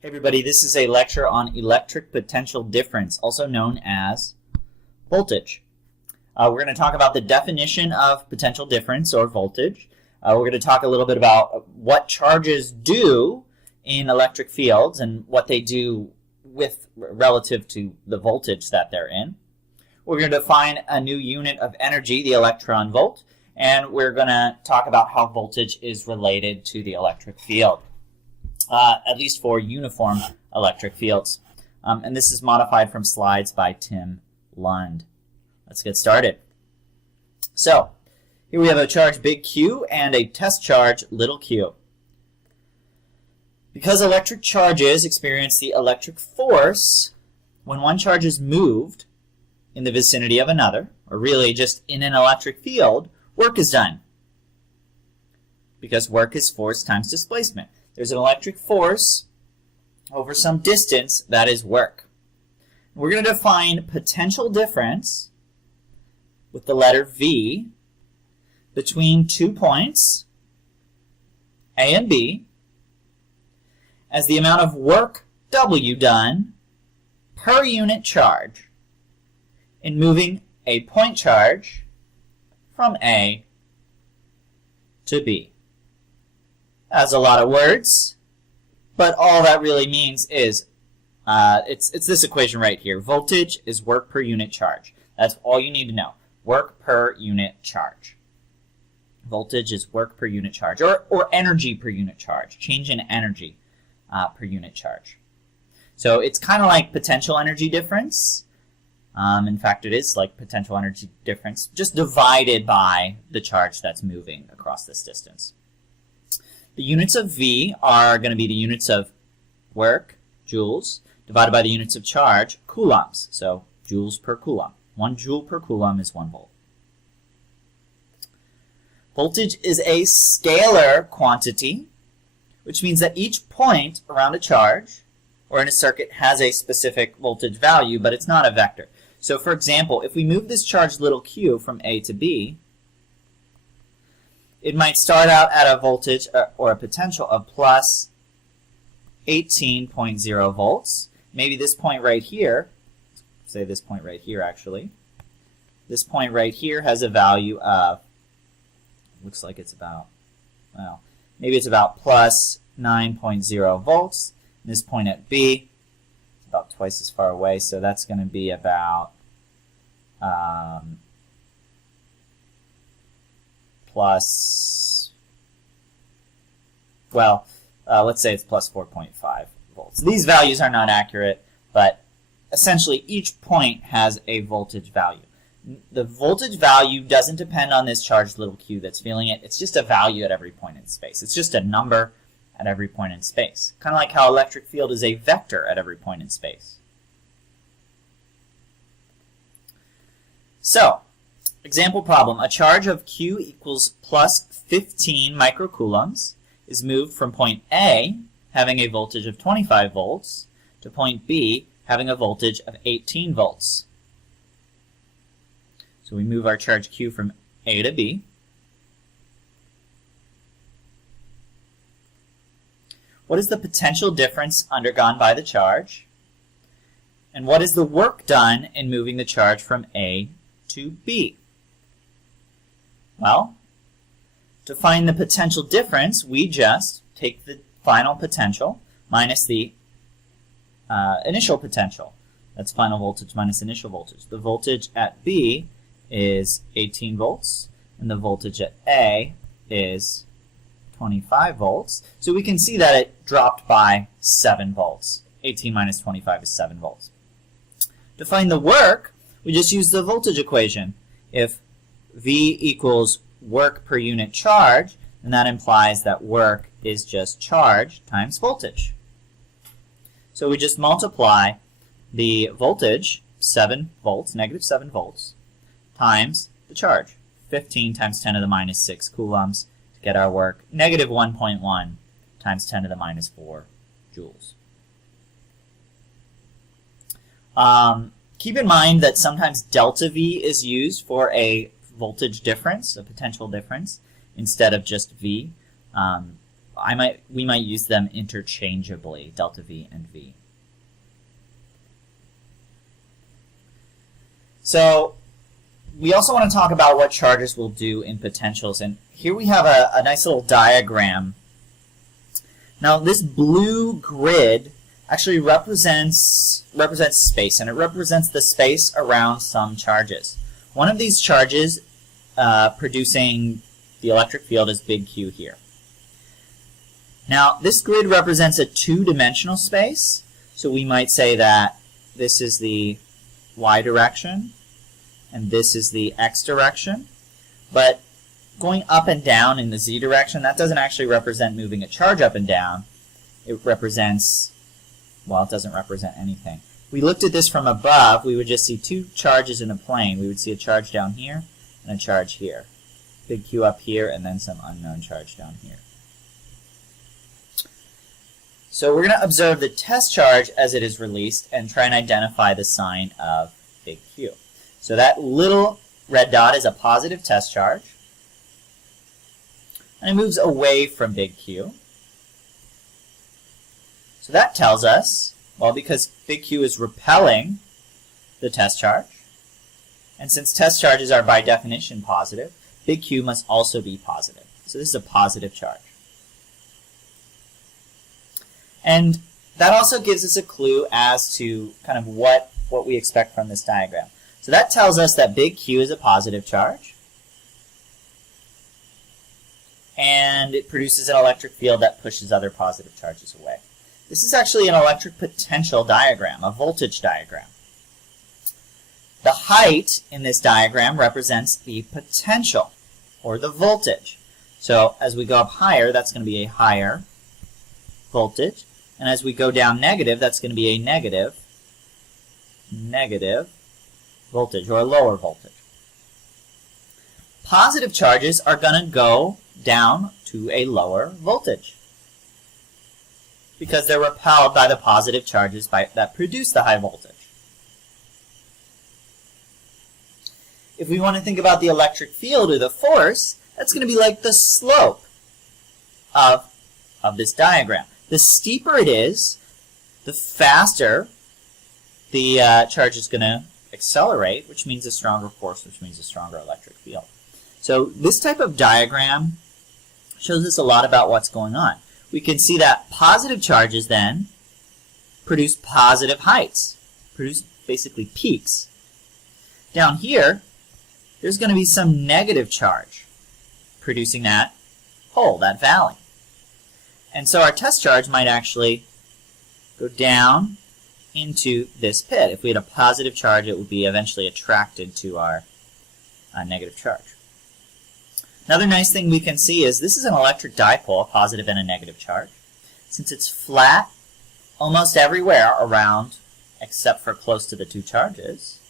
Hey everybody, this is a lecture on electric potential difference, also known as voltage. We're going to talk about the definition of potential difference or voltage. We're going to talk a little bit about what charges do in electric fields and what they do with relative to the voltage that they're in. We're going to define a new unit of energy, the electron volt, and we're going to talk about how voltage is related to the electric field. At least for uniform electric fields. And this is modified from slides by Tim Lund. Let's get started. So, here we have a charge big Q and a test charge little q. Because electric charges experience the electric force, when one charge is moved in the vicinity of another, or really just in an electric field, work is done. Because work is force times displacement. There's an electric force over some distance, that is work. We're going to define potential difference with the letter V between 2 points, A and B, as the amount of work W done per unit charge in moving a point charge from A to B. That's a lot of words, but all that really means is it's this equation right here. Voltage is work per unit charge. That's all you need to know. Work per unit charge. Voltage is work per unit charge, or energy per unit charge. Change in energy per unit charge. So it's kind of like potential energy difference. In fact, it is like potential energy difference, just divided by the charge that's moving across this distance. The units of V are going to be the units of work, joules, divided by the units of charge, coulombs. So joules per coulomb. 1 joule per coulomb is 1 volt. Voltage is a scalar quantity, which means that each point around a charge or in a circuit has a specific voltage value, but it's not a vector. So for example, if we move this charge little q from A to B, it might start out at a voltage or a potential of plus 18.0 volts. Maybe this point right here, say this point right here actually, this point right here has a value of, looks like it's about, well, maybe it's about plus 9.0 volts. And this point at B is about twice as far away, so that's going to be about plus, well, let's say it's plus 4.5 volts. These values are not accurate, but essentially each point has a voltage value. The voltage value doesn't depend on this charged little q that's feeling it. It's just a value at every point in space. It's just a number at every point in space. Kind of like how electric field is a vector at every point in space. So, example problem, a charge of Q equals plus 15 microcoulombs is moved from point A, having a voltage of 25 volts, to point B, having a voltage of 18 volts. So we move our charge Q from A to B. What is the potential difference undergone by the charge? And what is the work done in moving the charge from A to B? Well, to find the potential difference, we just take the final potential minus the initial potential. That's final voltage minus initial voltage. The voltage at B is 18 volts, and the voltage at A is 25 volts. So we can see that it dropped by 7 volts. 18 minus 25 is 7 volts. To find the work, we just use the voltage equation. If V equals work per unit charge, then that implies that work is just charge times voltage. So we just multiply the voltage, 7 volts, negative 7 volts, times the charge, 15 times 10 to the minus 6 coulombs, to get our work, negative 1.1 times 10 to the minus 4 joules. Keep in mind that sometimes delta V is used for a voltage difference, a potential difference, instead of just V. we might use them interchangeably, delta V and V. So we also want to talk about what charges will do in potentials, and here we have a nice little diagram. Now this blue grid actually represents space, and it represents the space around some charges. One of these charges producing the electric field is big Q here. Now this grid represents a two-dimensional space, so we might say that this is the y direction and this is the x direction, but going up and down in the z direction, that doesn't actually represent moving a charge up and down. It represents, well, it doesn't represent anything. If we looked at this from above, we would just see two charges in a plane. We would see a charge down here and a charge here. Big Q up here and then some unknown charge down here. So we're going to observe the test charge as it is released and try and identify the sign of big Q. So that little red dot is a positive test charge, and it moves away from big Q. So that tells us, well, because big Q is repelling the test charge, and since test charges are by definition positive, big Q must also be positive. So this is a positive charge. And that also gives us a clue as to kind of what we expect from this diagram. So that tells us that big Q is a positive charge, and it produces an electric field that pushes other positive charges away. This is actually an electric potential diagram, a voltage diagram. The height in this diagram represents the potential, or the voltage. So as we go up higher, that's going to be a higher voltage, and as we go down negative, that's going to be a negative voltage, or a lower voltage. Positive charges are going to go down to a lower voltage because they're repelled by the positive charges that produce the high voltage. If we want to think about the electric field or the force, that's going to be like the slope of this diagram. The steeper it is, the faster the charge is going to accelerate, which means a stronger force, which means a stronger electric field. So this type of diagram shows us a lot about what's going on. We can see that positive charges then produce positive heights, produce basically peaks. Down here, there's going to be some negative charge producing that hole, that valley. And so our test charge might actually go down into this pit. If we had a positive charge, it would be eventually attracted to our negative charge. Another nice thing we can see is this is an electric dipole, a positive and a negative charge. Since it's flat almost everywhere around except for close to the two charges,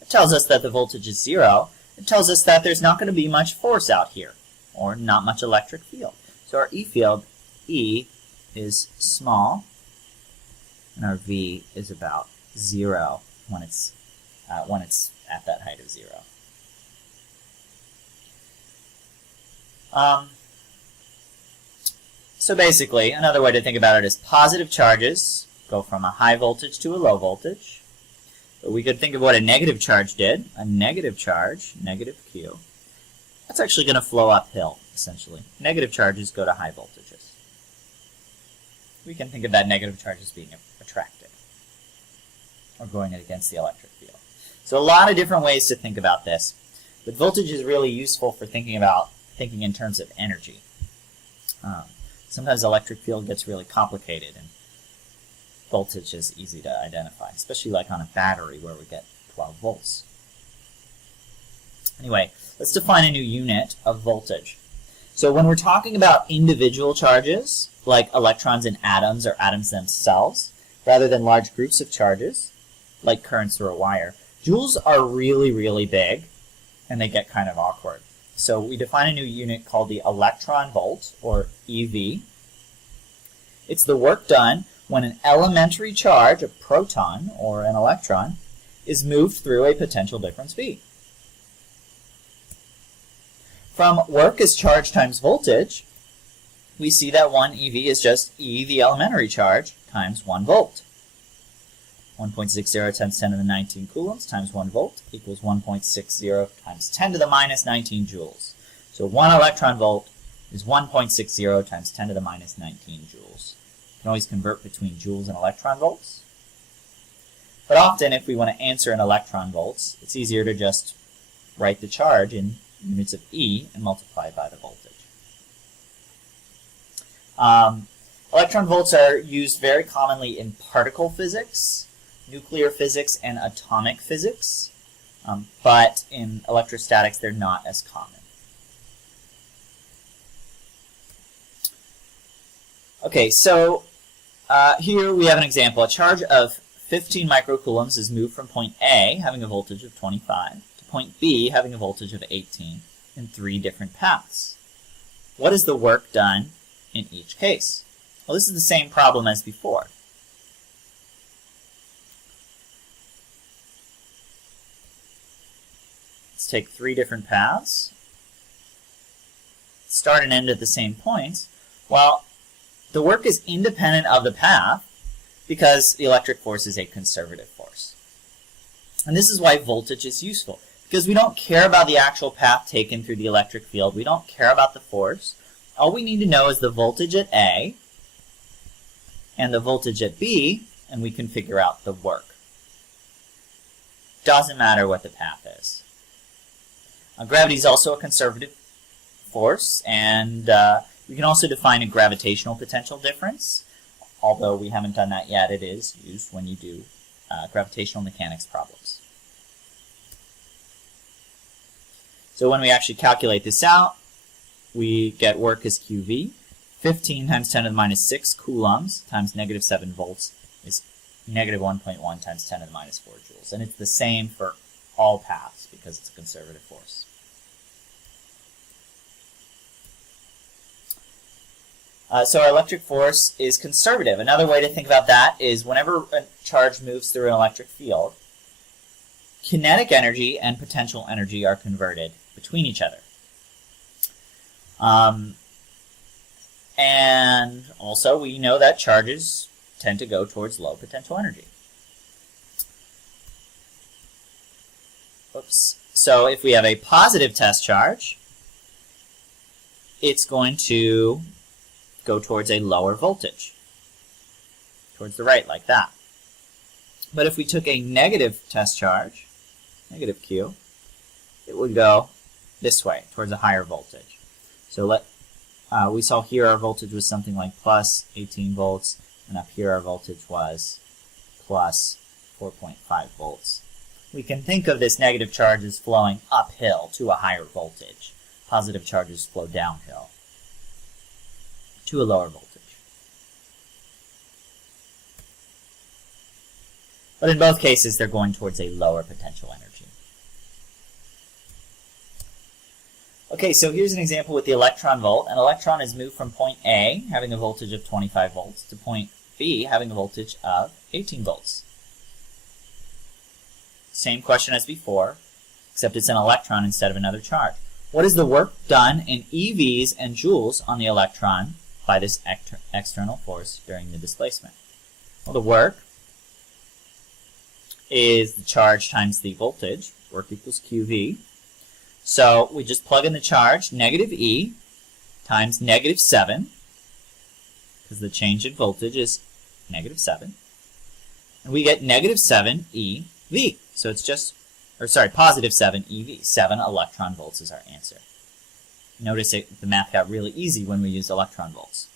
it tells us that the voltage is 0. It tells us that there's not going to be much force out here, or not much electric field. So our E field, E, is small, and our V is about 0 when it's at that height of 0. So basically, another way to think about it is positive charges go from a high voltage to a low voltage. But we could think of what a negative charge did. A negative charge, negative Q, that's actually going to flow uphill, essentially. Negative charges go to high voltages. We can think of that negative charge as being attracted, or going against the electric field. So a lot of different ways to think about this. But voltage is really useful for thinking in terms of energy. Sometimes the electric field gets really complicated, and voltage is easy to identify, especially like on a battery where we get 12 volts. Anyway, let's define a new unit of voltage. So when we're talking about individual charges, like electrons in atoms or atoms themselves, rather than large groups of charges, like currents through a wire, joules are really, really big, and they get kind of awkward. So we define a new unit called the electron volt, or EV. It's the work done when an elementary charge, a proton or an electron, is moved through a potential difference V. From work as charge times voltage, we see that 1 eV is just E, the elementary charge, times 1 volt. 1.60 times 10 to the 19 coulombs times 1 volt equals 1.60 times 10 to the minus 19 joules. So 1 electron volt is 1.60 times 10 to the minus 19 joules. You can always convert between joules and electron volts. But often, if we want to answer in electron volts, it's easier to just write the charge in units of E and multiply by the voltage. Electron volts are used very commonly in particle physics, nuclear physics, and atomic physics, but in electrostatics they're not as common. Okay, so here we have an example. A charge of 15 microcoulombs is moved from point A, having a voltage of 25, to point B, having a voltage of 18, in 3 different paths. What is the work done in each case? Well, this is the same problem as before. Let's take 3 different paths. Start and end at the same points. Well, the work is independent of the path because the electric force is a conservative force. And this is why voltage is useful, because we don't care about the actual path taken through the electric field. We don't care about the force. All we need to know is the voltage at A and the voltage at B, and we can figure out the work. Doesn't matter what the path is. Gravity is also a conservative force, and we can also define a gravitational potential difference. Although we haven't done that yet, it is used when you do gravitational mechanics problems. So when we actually calculate this out, we get work as QV. 15 times 10 to the minus 6 coulombs times negative 7 volts is negative 1.1 times 10 to the minus 4 joules. And it's the same for all paths because it's a conservative force. So our electric force is conservative. Another way to think about that is whenever a charge moves through an electric field, kinetic energy and potential energy are converted between each other. And also we know that charges tend to go towards low potential energy. Oops. So if we have a positive test charge, it's going to go towards a lower voltage, towards the right, like that. But if we took a negative test charge, negative Q, it would go this way, towards a higher voltage. So we saw here our voltage was something like plus 18 volts, and up here our voltage was plus 4.5 volts. We can think of this negative charge as flowing uphill to a higher voltage. Positive charges flow downhill to a lower voltage. But in both cases, they're going towards a lower potential energy. Okay, so here's an example with the electron volt. An electron is moved from point A, having a voltage of 25 volts, to point B, having a voltage of 18 volts. Same question as before, except it's an electron instead of another charge. What is the work done in EVs and joules on the electron by this external force during the displacement? Well, the work is the charge times the voltage. Work equals QV. So we just plug in the charge, negative E times negative 7, because the change in voltage is negative 7. And we get negative 7 EV. So it's just, positive 7 EV. 7 electron volts is our answer. Notice the math got really easy when we used electron volts.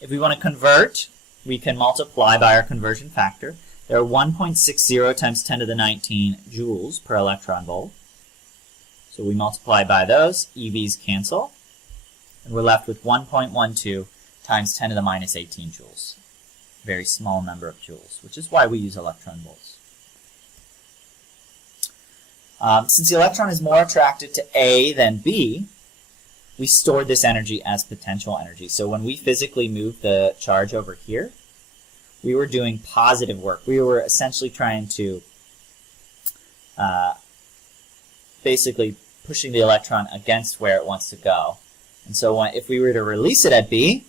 If we want to convert, we can multiply by our conversion factor. There are 1.60 times 10 to the 19 joules per electron volt. So we multiply by those. EVs cancel. And we're left with 1.12 times 10 to the minus 18 joules. Very small number of joules, which is why we use electron volts. Since the electron is more attracted to A than B, we stored this energy as potential energy. So when we physically moved the charge over here, we were doing positive work. We were essentially trying to basically pushing the electron against where it wants to go And so if we were to release it at B,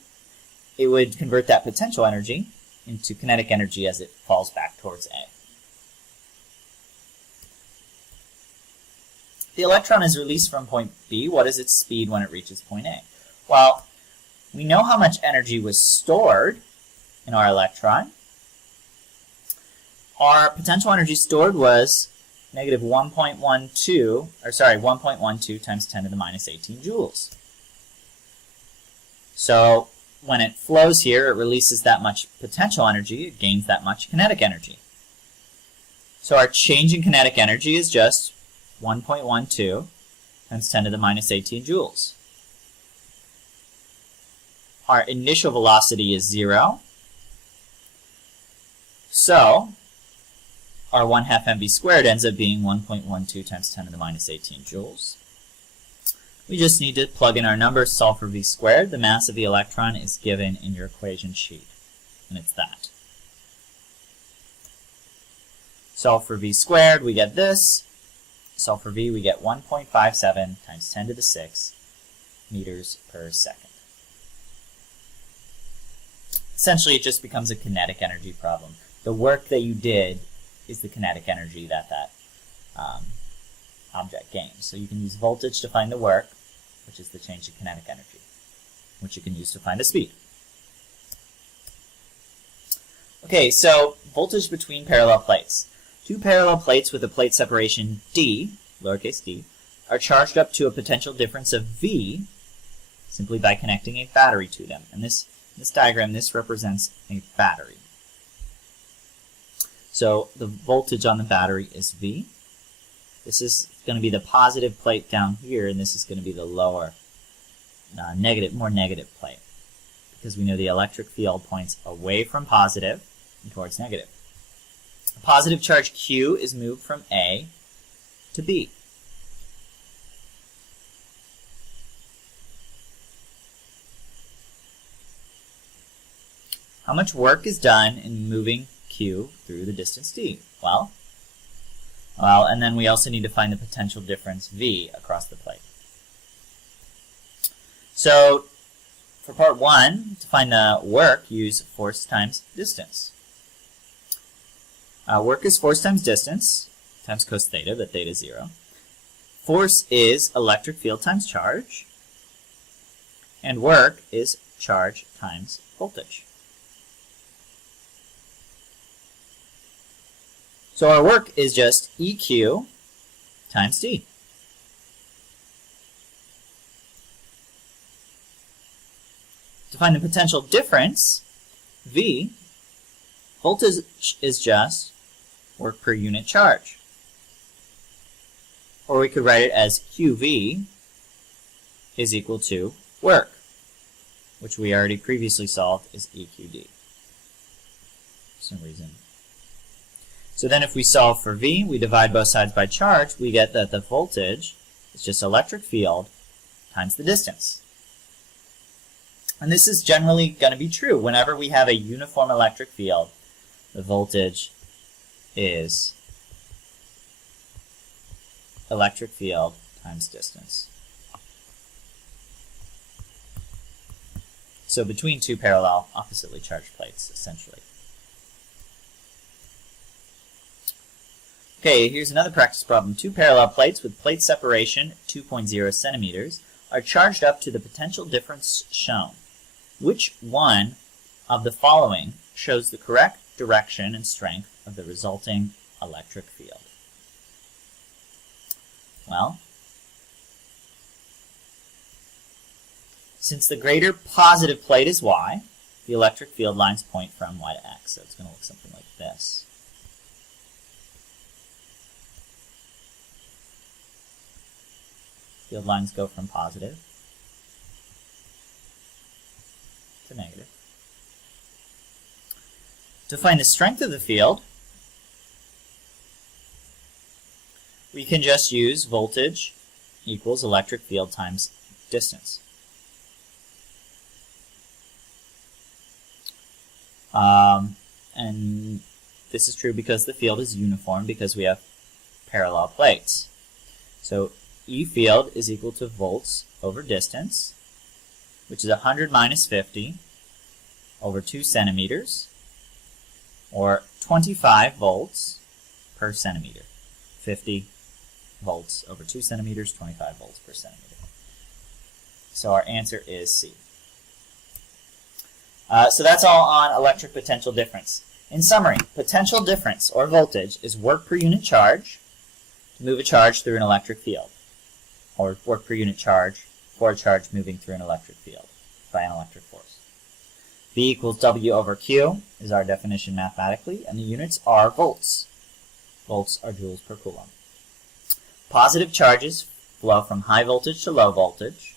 it would convert that potential energy into kinetic energy as it falls back towards A. The electron is released from point B. What is its speed when it reaches point A? Well, we know how much energy was stored in our electron. Our potential energy stored was negative 1.12 times 10 to the minus 18 joules. So when it flows here, it releases that much potential energy, it gains that much kinetic energy. So our change in kinetic energy is just 1.12 times 10 to the minus 18 joules. Our initial velocity is 0. So our 1/2 mv squared ends up being 1.12 times 10 to the minus 18 joules. We just need to plug in our numbers, solve for v squared. The mass of the electron is given in your equation sheet, and it's that. Solve for v squared, we get this. Solve for v, we get 1.57 times 10 to the 6 meters per second. Essentially, it just becomes a kinetic energy problem. The work that you did is the kinetic energy that object gains. So you can use voltage to find the work, which is the change in kinetic energy, which you can use to find the speed. Okay, so voltage between parallel plates. Two parallel plates with a plate separation d, lowercase d, are charged up to a potential difference of V simply by connecting a battery to them. And this diagram, this represents a battery. So the voltage on the battery is V. This is going to be the positive plate down here, and this is going to be the lower, more negative plate, because we know the electric field points away from positive and towards negative. A positive charge Q is moved from A to B. How much work is done in moving Q through the distance d? Well, and then we also need to find the potential difference V across the plate. So, for part 1, to find the work, use force times distance. Work is force times distance, times cos theta, but theta is 0. Force is electric field times charge. And work is charge times voltage. So our work is just EQ times D. To find the potential difference, V, voltage is just work per unit charge. Or we could write it as QV is equal to work, which we already previously solved is EQD. For some reason. So then if we solve for V, we divide both sides by charge, we get that the voltage is just electric field times the distance. And this is generally going to be true. Whenever we have a uniform electric field, the voltage is electric field times distance. So between two parallel, oppositely charged plates, essentially. Okay, here's another practice problem. Two parallel plates with plate separation 2.0 centimeters are charged up to the potential difference shown. Which one of the following shows the correct direction and strength of the resulting electric field? Well, since the greater positive plate is Y, the electric field lines point from Y to X. So it's going to look something like this. Field lines go from positive to negative. To find the strength of the field, we can just use voltage equals electric field times distance. And this is true because the field is uniform because we have parallel plates. So E field is equal to volts over distance. which is 100 minus 50 over 2 centimeters, or 25 volts per centimeter. 50 volts over 2 centimeters, 25 volts per centimeter. So our answer is C. So that's all on electric potential difference. In summary, potential difference, or voltage, is work per unit charge to move a charge through an electric field, or work per unit charge for a charge moving through an electric field by an electric force. V equals W over Q is our definition mathematically, and the units are volts. Volts are joules per coulomb. Positive charges flow from high voltage to low voltage,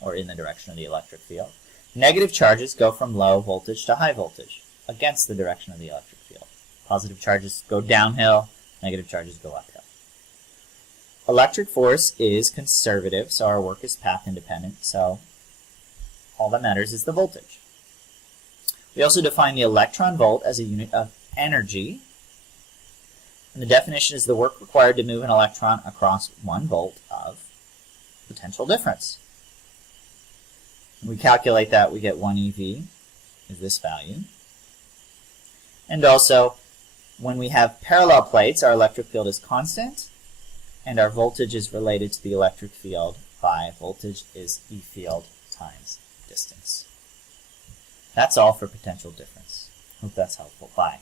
or in the direction of the electric field. Negative charges go from low voltage to high voltage, against the direction of the electric field. Positive charges go downhill, negative charges go uphill. Electric force is conservative, so our work is path independent, so all that matters is the voltage. We also define the electron volt as a unit of energy, and the definition is the work required to move an electron across 1 volt of potential difference. When we calculate that, we get 1 eV is this value. And also, when we have parallel plates, our electric field is constant, and our voltage is related to the electric field by voltage is E field times distance. That's all for potential difference. Hope that's helpful. Bye.